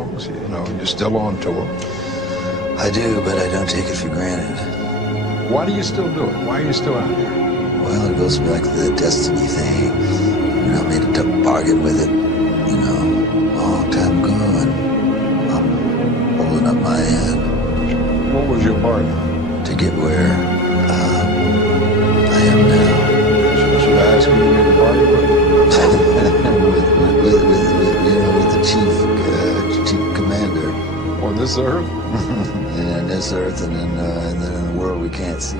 songs? You know, you're still on tour. I do, but I don't take it for granted. Why do you still do it? Why are you still out here? Well, it goes back to the destiny thing. You know, I made a bargain with it, you know, a long time ago, and I'm holding up my end. What was your bargain? To get where I am now. Should I ask you to make a bargain with the chief commander. On this earth? And this earth, and then in the world we can't see.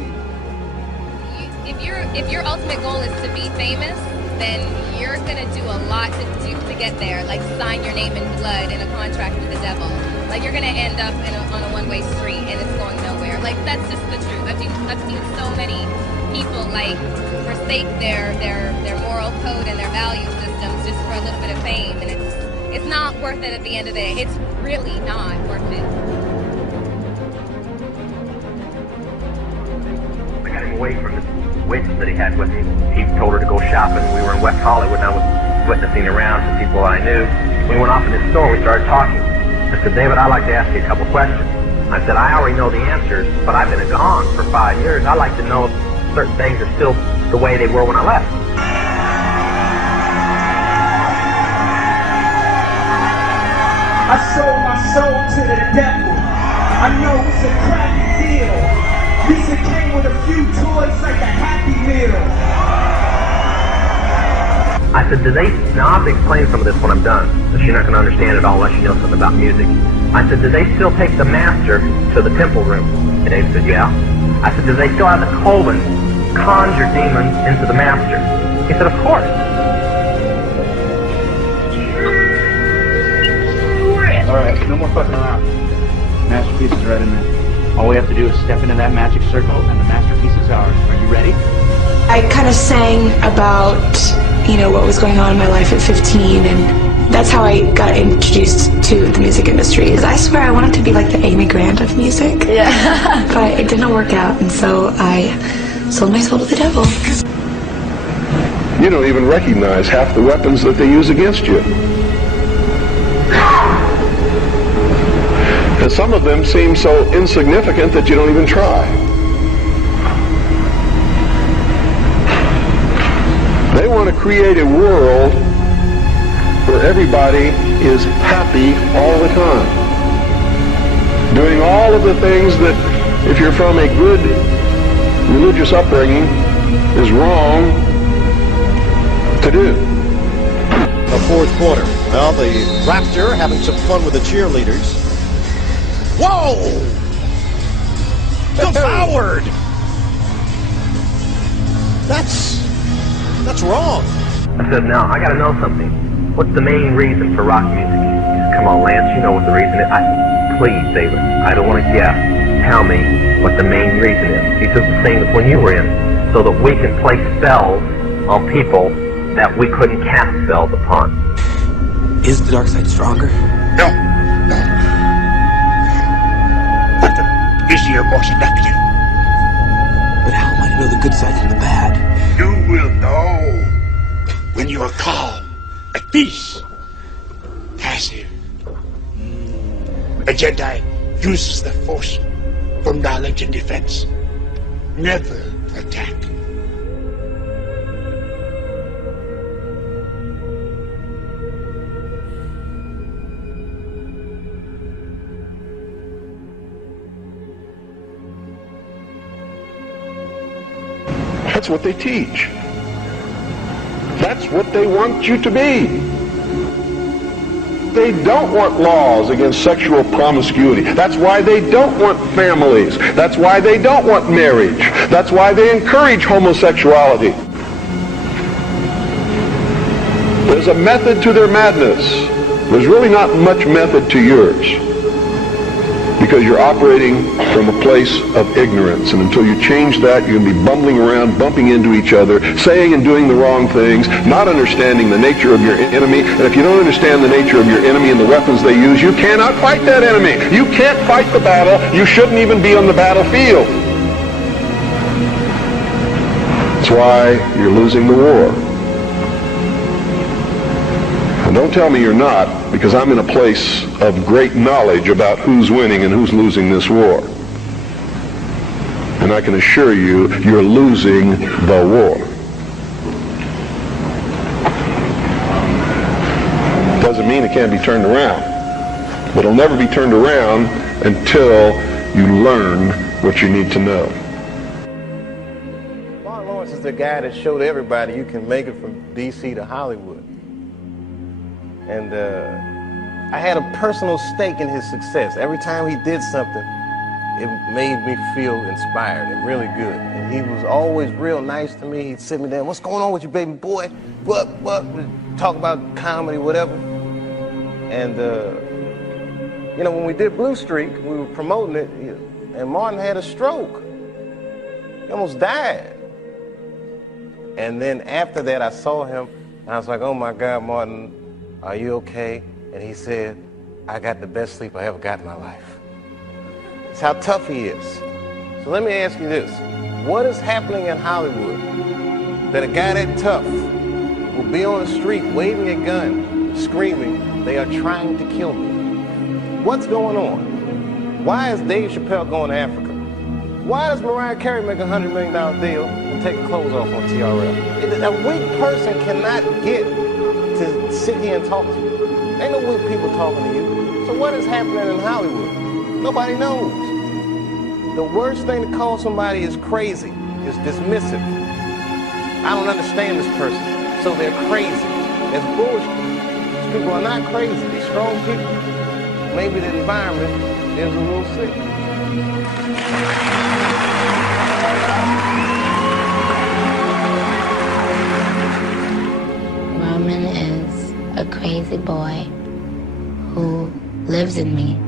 If your ultimate goal is to be famous, then you're gonna do a lot to get there. Like sign your name in blood in a contract with the devil. Like you're gonna end up on a one-way street and it's going nowhere. Like that's just the truth. I've seen so many people like forsake their moral code and their value systems just for a little bit of fame, and it's not worth it at the end of the day. It's really not worth it. I got him away from the witness that he had with him. He told her to go shopping. We were in West Hollywood, and I was witnessing around some people I knew. We went off in this store, we started talking. I said, David, I'd like to ask you a couple questions. I said, I already know the answers, but I've been gone for 5 years. I'd like to know if certain things are still the way they were when I left. I sold my soul to the devil. I know it's a crappy deal. Lisa came with a few toys like a Happy Meal. I said, now I'll have to explain some of this when I'm done, but you're not going to understand it all unless you know something about music. I said, do they still take the master to the temple room? And Dave said, yeah. I said, do they still have the Colvin conjure demons into the master? He said, of course. Alright, no more fucking around. Masterpiece is right in there. All we have to do is step into that magic circle and the masterpiece is ours. Are you ready? I kind of sang about, you know, what was going on in my life at 15, and that's how I got introduced to the music industry. I swear I wanted to be like the Amy Grant of music. Yeah. But it didn't work out, and so I sold my soul to the devil. You don't even recognize half the weapons that they use against you. And some of them seem so insignificant that you don't even try. They want to create a world where everybody is happy all the time, doing all of the things that, if you're from a good religious upbringing, is wrong to do. The fourth quarter. Well, the Raptor having some fun with the cheerleaders. Whoa! Devoured! That's wrong. I said, now, I gotta know something. What's the main reason for rock music? He said, come on, Lance, you know what the reason is. I said, please, David, I don't want to guess. Tell me what the main reason is. He says, the same as when you were in, so that we can play spells on people that we couldn't cast spells upon. Is the dark side stronger? No. But easier, more seductive. But how am I to know the good side from the bad? You will know when you are calm, at peace, passive. A Jedi uses the Force for knowledge and defense, never attack. That's what they teach. That's what they want you to be. They don't want laws against sexual promiscuity. That's why they don't want families. That's why they don't want marriage. That's why they encourage homosexuality. There's a method to their madness. There's really not much method to yours, because you're operating from a place of ignorance. And until you change that, you're going to be bumbling around, bumping into each other, saying and doing the wrong things, not understanding the nature of your enemy. And if you don't understand the nature of your enemy and the weapons they use, you cannot fight that enemy. You can't fight the battle. You shouldn't even be on the battlefield. That's why you're losing the war. And don't tell me you're not, because I'm in a place of great knowledge about who's winning and who's losing this war. And I can assure you, you're losing the war. Doesn't mean it can't be turned around. But it'll never be turned around until you learn what you need to know. Martin Lawrence is the guy that showed everybody you can make it from D.C. to Hollywood. And I had a personal stake in his success. Every time he did something, it made me feel inspired and really good. And he was always real nice to me. He'd sit me down, what's going on with you, baby boy? What? Talk about comedy, whatever. And, you know, when we did Blue Streak, we were promoting it, and Martin had a stroke. He almost died. And then after that, I saw him, and I was like, oh my God, Martin, are you okay? And he said, I got the best sleep I ever got in my life. It's how tough he is. So let me ask you this. What is happening in Hollywood that a guy that tough will be on the street waving a gun, screaming, they are trying to kill me? What's going on? Why is Dave Chappelle going to Africa? Why does Mariah Carey make a $100 million deal and take clothes off on TRL? A weak person cannot get to sit here and talk to you. Ain't no weak people talking to you. So what is happening in Hollywood? Nobody knows. The worst thing to call somebody is crazy, is dismissive. I don't understand this person, so they're crazy. It's bullshit. These people are not crazy. They're strong people. Maybe the environment is a little sick. Roman is a crazy boy who lives in me,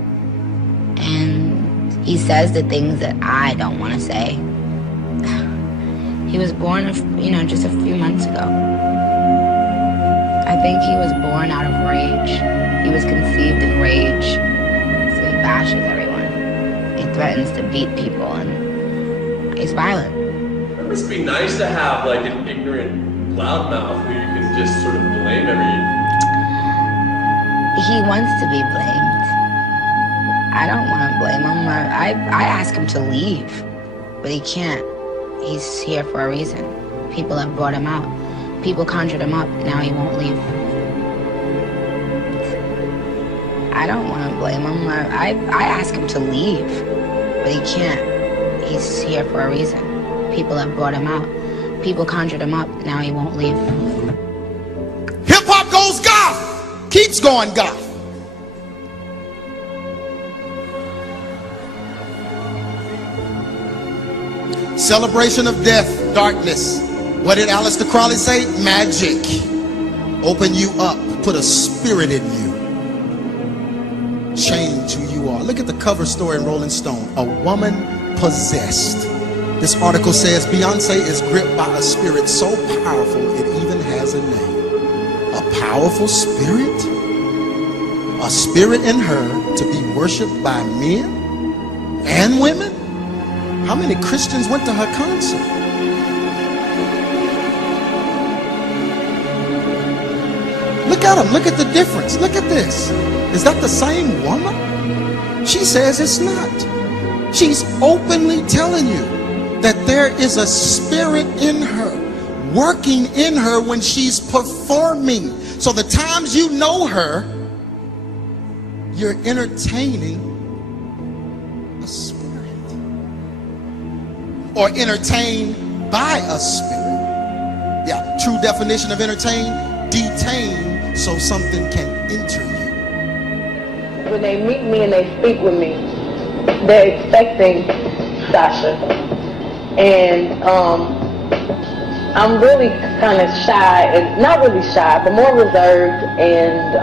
and he says the things that I don't want to say. He was born, just a few months ago. I think he was born out of rage. He was conceived in rage, so he bashes everyone. He threatens to beat people, and he's violent. It must be nice to have like an ignorant loudmouth who you can just sort of blame He wants to be blamed. I don't want to blame him. I ask him to leave, but he can't. He's here for a reason. People have brought him out. People conjured him up, now he won't leave. I don't want to blame him. I ask him to leave, but he can't. He's here for a reason. People have brought him out. People conjured him up, now he won't leave. Hip-hop goes goth, keeps going goth. Celebration of death, darkness. What did Aleister Crowley say? Magic. Open you up, put a spirit in you. Change who you are. Look at the cover story in Rolling Stone. A woman possessed. This article says Beyonce is gripped by a spirit so powerful it even has a name. A powerful spirit? A spirit in her to be worshipped by men and women? How many Christians went to her concert? Look at them. Look at the difference. Look at this. Is that the same woman? She says it's not. She's openly telling you that there is a spirit in her, working in her when she's performing. So the times you know her, you're entertaining a spirit. Or entertained by a spirit. Yeah, true definition of entertain, detain so something can enter you. When they meet me and they speak with me, they're expecting Sasha. And I'm really kind of shy, and not really shy, but more reserved, and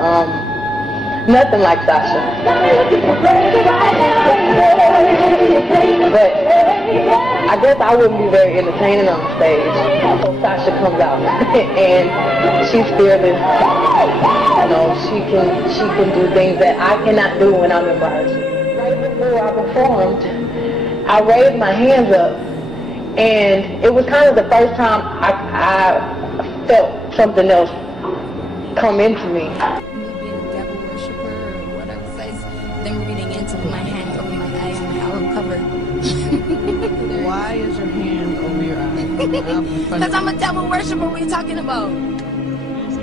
nothing like Sasha. But I guess I wouldn't be very entertaining on stage. So Sasha comes out and she's fearless. You know, she can do things that I cannot do when I'm embarrassed. Right before I performed, I raised my hands up, and it was kind of the first time I felt something else come into me. Me being a devil worshiper or whatever says them reading into my hand over my eye and my album cover. Why is your hand over your eye? Because I'm a devil worshiper. What are you talking about?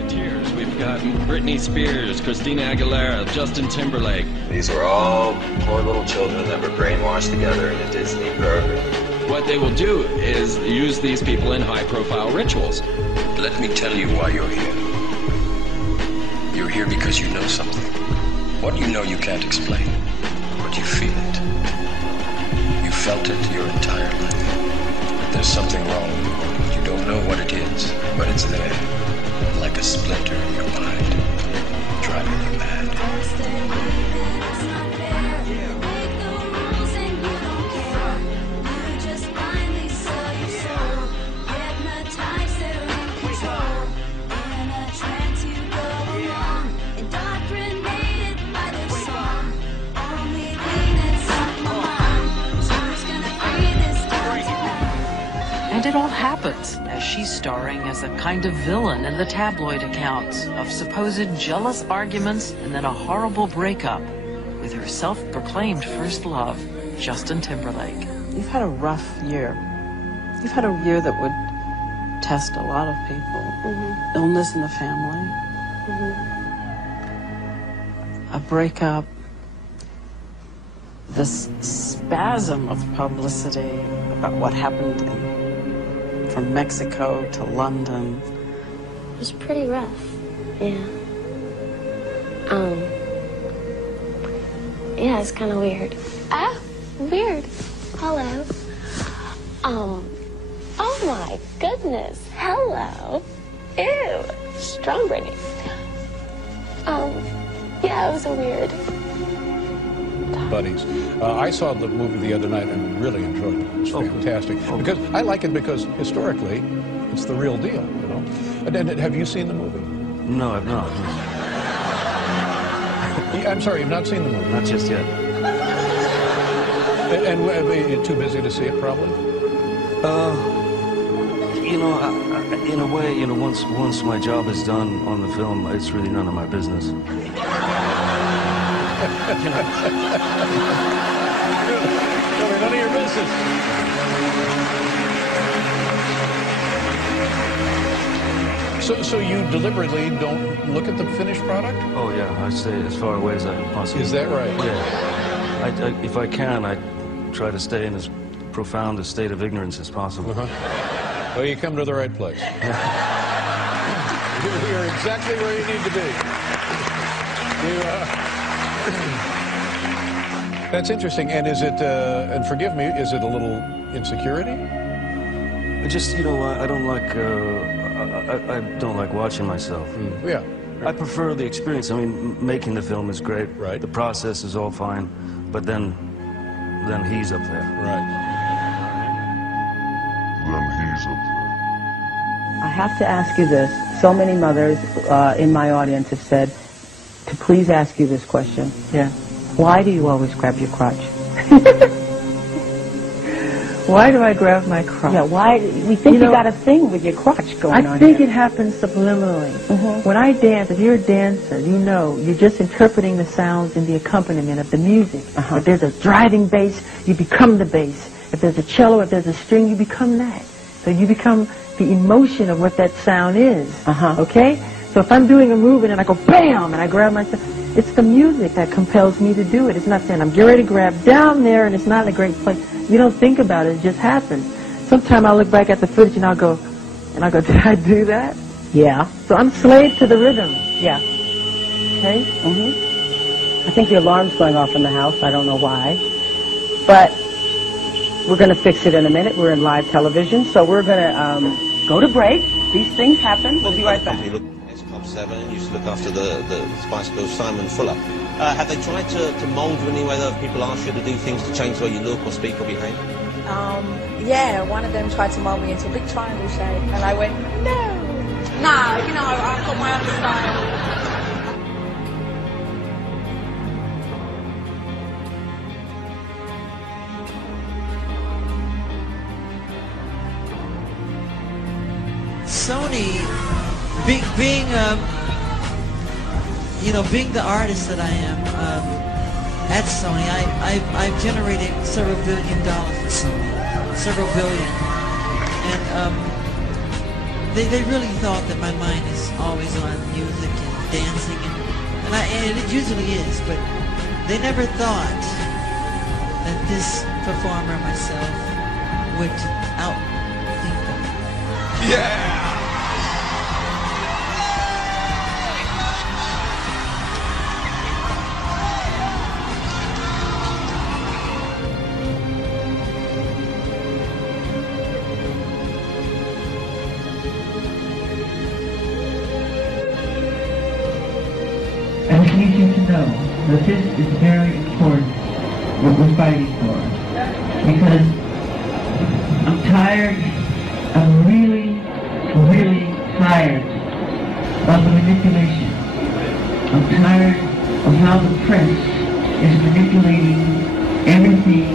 Tears. We've got Britney Spears, Christina Aguilera, Justin Timberlake. These were all poor little children that were brainwashed together in a Disney program. What they will do is use these people in high-profile rituals. Let me tell you why you're here. You're here because you know something. What you know you can't explain, but you feel it. You felt it your entire life. There's something wrong with the world. You don't know what it is, but it's there. Like a splinter in your mind, driving you mad. And it all happens as she's starring as a kind of villain in the tabloid accounts of supposed jealous arguments and then a horrible breakup with her self-proclaimed first love, Justin Timberlake. You've had a rough year. You've had a year that would test a lot of people. Mm-hmm. Illness in the family. Mm-hmm. A breakup. This spasm of publicity about what happened from Mexico to London. It was pretty rough, yeah. Yeah, it's kind of weird. Ah, weird. Hello. Oh my goodness. Hello. Ew. Strong brainy. Yeah, it was weird. Buddies. I saw the movie the other night and really enjoyed it. It was fantastic. Because I like it because historically, it's the real deal, you know. And have you seen the movie? No, I've not. I'm sorry, you've not seen the movie? Not just yet. And you're too busy to see it, probably? You know, in a way, you know, once my job is done on the film, it's really none of my business. None of your business. So you deliberately don't look at the finished product? Oh yeah, I stay as far away as I possibly can. Is that right? Yeah. If I can, I try to stay in as profound a state of ignorance as possible. Well, you come to the right place. You're exactly where you need to be. That's interesting. And is it, and forgive me, is it a little insecurity? Just, you know, I don't like, I don't like watching myself. Yeah. I prefer the experience. I mean, making the film is great. Right. The process is all fine, but then he's up there. Right. Then he's up there. I have to ask you this. So many mothers in my audience have said to please ask you this question. Yeah. Why do you always grab your crotch? Why do I grab my crotch? Yeah, why? We think you got a thing with your crotch going on. I think it happens subliminally. When I dance, if you're a dancer, you know, you're just interpreting the sounds and the accompaniment of the music. If there's a driving bass, you become the bass. If there's a cello, if there's a string, you become that. So you become the emotion of what that sound is. Okay? So if I'm doing a move and I go BAM and I grab myself, it's the music that compels me to do it. It's not saying I'm getting ready to grab down there and it's not in a great place. You don't think about it, it just happens. Sometimes I'll look back at the footage and I'll go, did I do that? Yeah. So I'm slave to the rhythm. Yeah. Okay? I think the alarm's going off in the house. I don't know why. But we're going to fix it in a minute. We're in live television, so we're going to go to break. These things happen. We'll be right back. Seven used to look after the Spice Girls, Simon Fuller. Have they tried to mould you in any way, though, if people ask you to do things to change the way you look or speak or behave? Yeah, one of them tried to mould me into a big triangle shape, and I went, no. Nah, you know, I've got my own style. Sony, being you know, being the artist that I am at Sony, I've generated several $1 billion for Sony, several billion, and they really thought that my mind is always on music and dancing, and it usually is, but they never thought that this performer myself would outthink them. Yeah! I just need you to know that this is very important, what we're fighting for. Because I'm tired, I'm really, really tired of the manipulation. I'm tired of how the press is manipulating everything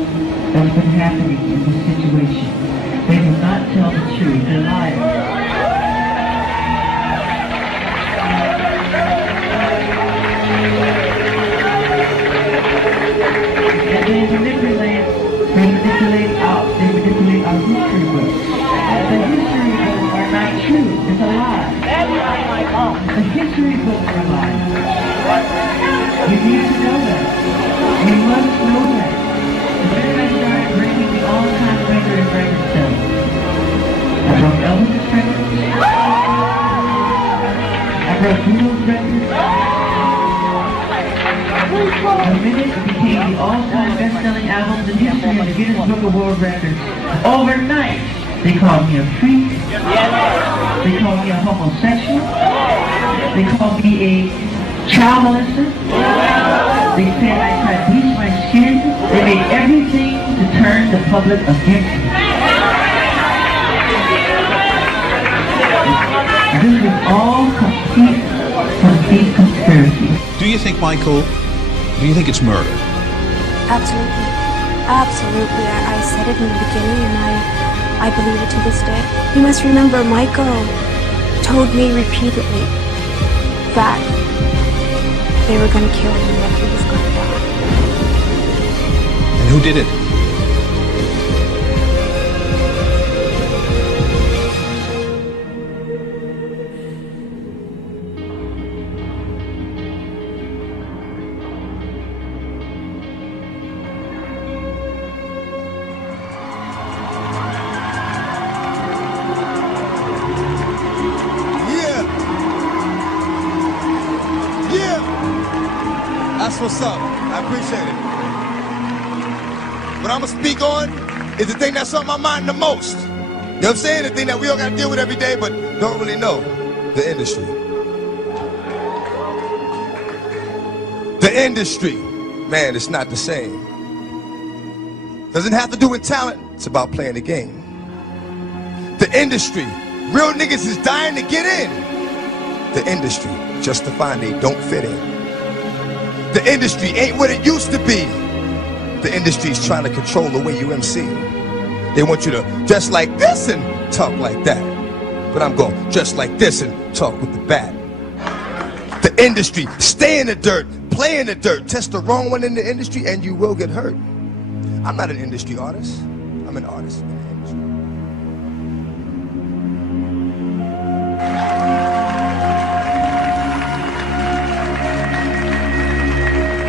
that's been happening in this situation. They do not tell the truth, they're liars. And they manipulate our history books. The history books are not true. It's a lie. The history books are lies. You need to know that. You must know that. The minute I started breaking the all-time record in record sales, I broke Elvis's records. I broke Bruno's records. The minute it became the all-time best-selling albums in history in the Guinness Book of World Records, overnight, they called me a freak, they called me a homosexual, they called me a child molester, they said I tried to bleach my skin, they made everything to turn the public against me. This is all complete conspiracy. Do you think, Michael, do you think it's murder? Absolutely. Absolutely. I said it in the beginning, and I believe it to this day. You must remember, Michael told me repeatedly that they were going to kill him, that he was going to die. And who did it? What's up? I appreciate it. What I'm gonna speak on is the thing that's on my mind the most. You know what I'm saying? The thing that we all gotta deal with every day, but don't really know. The industry. The industry. Man, it's not the same. Doesn't have to do with talent. It's about playing the game. The industry. Real niggas is dying to get in. The industry. Just to find they don't fit in. The industry ain't what it used to be. The industry's trying to control the way you MC. They want you to dress like this and talk like that. But I'm going dress like this and talk with the bat. The industry, stay in the dirt, play in the dirt, test the wrong one in the industry and you will get hurt. I'm not an industry artist. I'm an artist in the industry.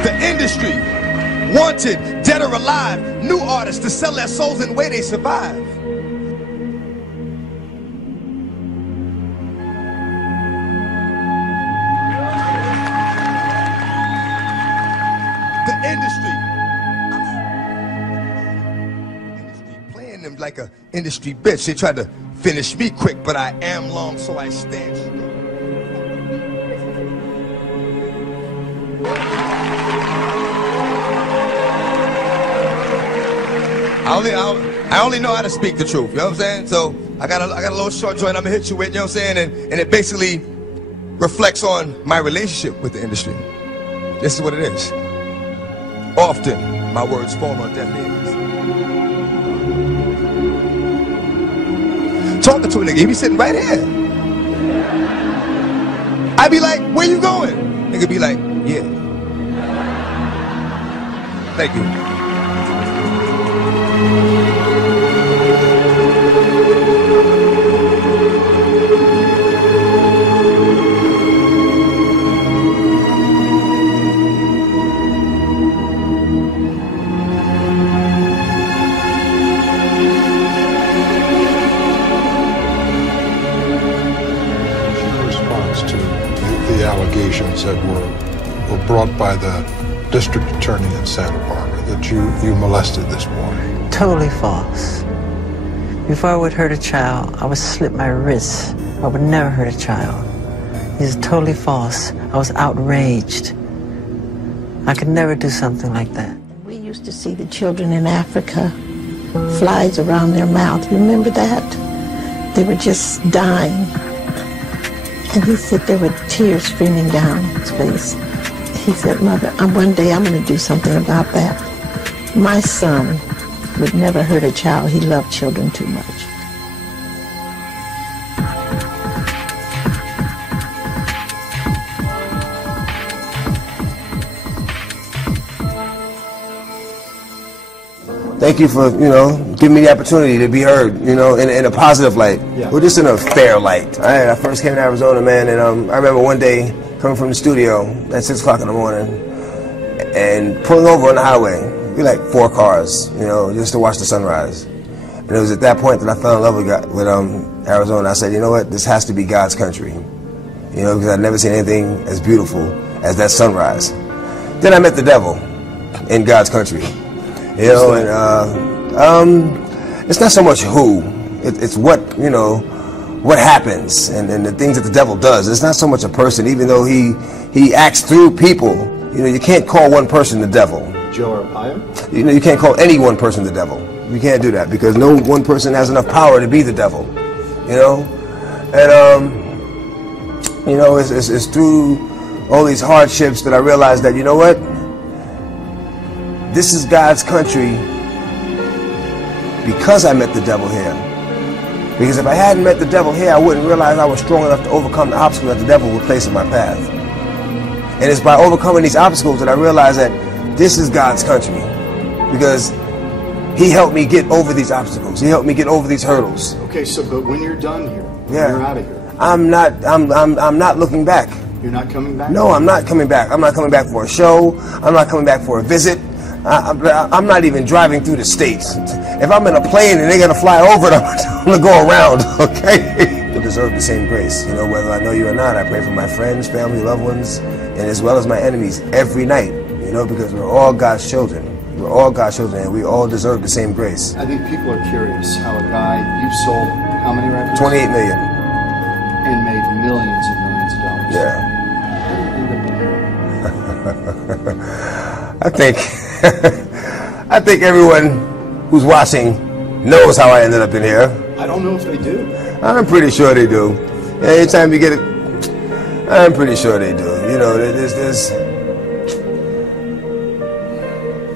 The industry, wanted, dead or alive, new artists to sell their souls in the way they survive. The industry playing them like a industry bitch. They tried to finish me quick, but I am long, so I stand strong. I only know how to speak the truth, you know what I'm saying? So I got a little short joint I'm gonna hit you with, you know what I'm saying? And it basically reflects on my relationship with the industry. This is what it is. Often my words fall on deaf ears. Talking to a nigga, he be sitting right here. I be like, where you going? Nigga be like, yeah. Thank you. Allegations that were brought by the district attorney in Santa Barbara that you molested this boy. Totally false. Before I would hurt a child, I would slit my wrists. I would never hurt a child. These are totally false. I was outraged. I could never do something like that. We used to see the children in Africa, flies around their mouth. Remember that? They were just dying. And he said there were tears streaming down his face. He said, Mother, one day I'm going to do something about that. My son would never hurt a child. He loved children too much. Thank you for, giving me the opportunity to be heard, in a positive light. Yeah. Well, just in a fair light. I first came to Arizona, man, and I remember one day coming from the studio at 6 o'clock in the morning and pulling over on the highway. We like 4 cars, just to watch the sunrise. And it was at that point that I fell in love with Arizona. I said, you know what, this has to be God's country. Because I'd never seen anything as beautiful as that sunrise. Then I met the devil in God's country. It's not so much who, it's what, what happens and the things that the devil does. It's not so much a person, even though he acts through people. You can't call one person the devil. Joe Arpaio? You can't call any one person the devil. You can't do that because no one person has enough power to be the devil. It's through all these hardships that I realized that, you know what? This is God's country because I met the devil here. Because if I hadn't met the devil here, I wouldn't realize I was strong enough to overcome the obstacles that the devil would place in my path. And it's by overcoming these obstacles that I realized that this is God's country. Because He helped me get over these obstacles. He helped me get over these hurdles. Okay, but when you're done here, when you're out of here, I'm not looking back. You're not coming back? No, I'm not coming back. I'm not coming back for a show. I'm not coming back for a visit. I'm not even driving through the states. If I'm in a plane and they're gonna fly over it, I'm gonna go around, okay? You deserve the same grace. Whether I know you or not, I pray for my friends, family, loved ones, and as well as my enemies every night, because we're all God's children. We're all God's children, and we all deserve the same grace. I think people are curious how a guy, you've sold how many records? 28 million. And made millions and millions of dollars. Yeah. I think everyone who's watching knows how I ended up in here. I don't know if they do. I'm pretty sure they do. Anytime you get it, I'm pretty sure they do. There's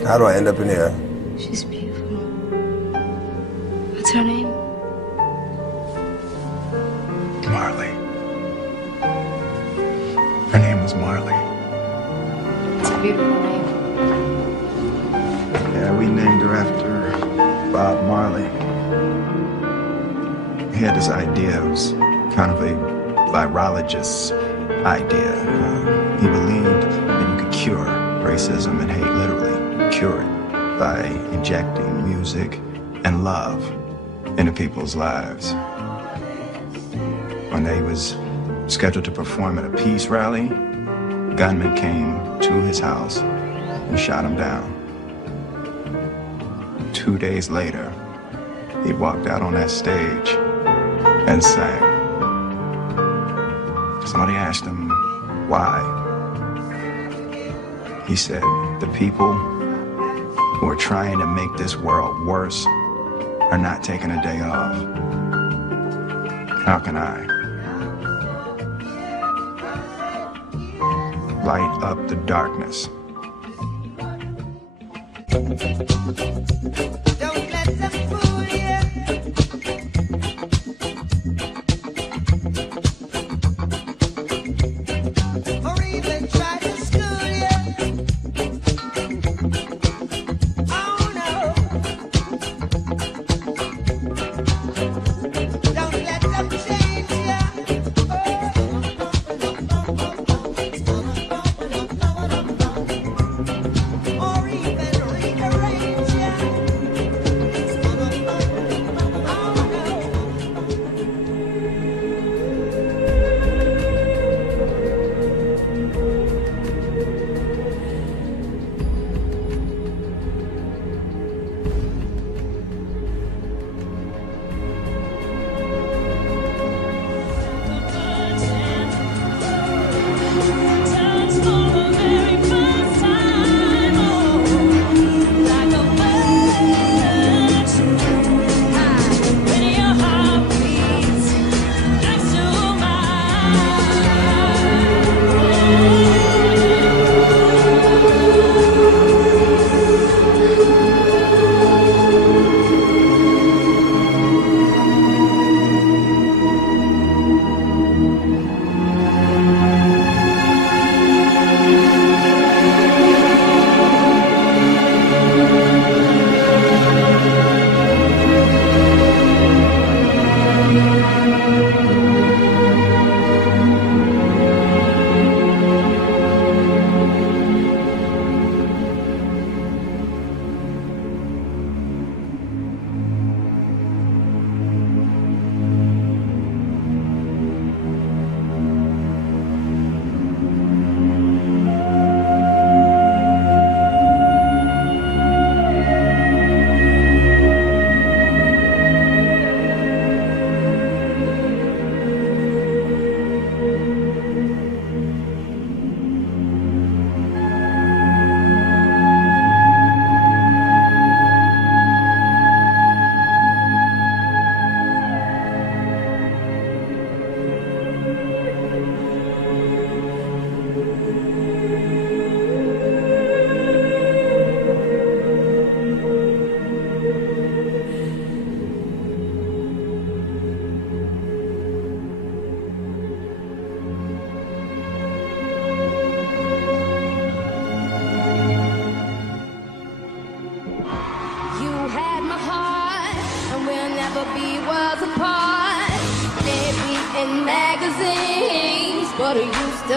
how do I end up in here? She's beautiful. What's her name? Marley. Her name was Marley. It's a beautiful name. Yeah, we named her after Bob Marley. He had this idea. It was kind of a virologist's idea. He believed that you could cure racism and hate, literally cure it, by injecting music and love into people's lives. When they was scheduled to perform at a peace rally, gunmen came to his house and shot him down. 2 days later, he walked out on that stage and sang. Somebody asked him why. He said, the people who are trying to make this world worse are not taking a day off. How can I light up the darkness? Or even try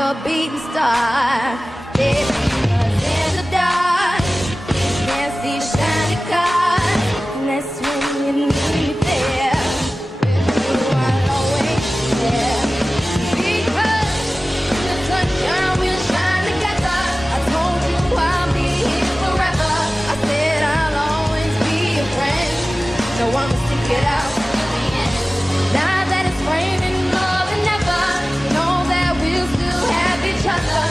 a beating star. They see us in the dark. Can't see shiny cars. And that's when you need me there. With you, I'll always be there. Because the sunshine will shine together. I told you I'll be here forever. I said I'll always be your friend. So I'ma stick it out to the end. Now that it's raining more than ever, know that we'll still have each other.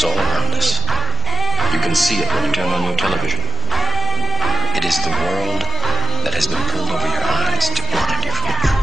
is all around us. You can see it when you turn on your television. It is the world that has been pulled over your eyes to blind you from the truth.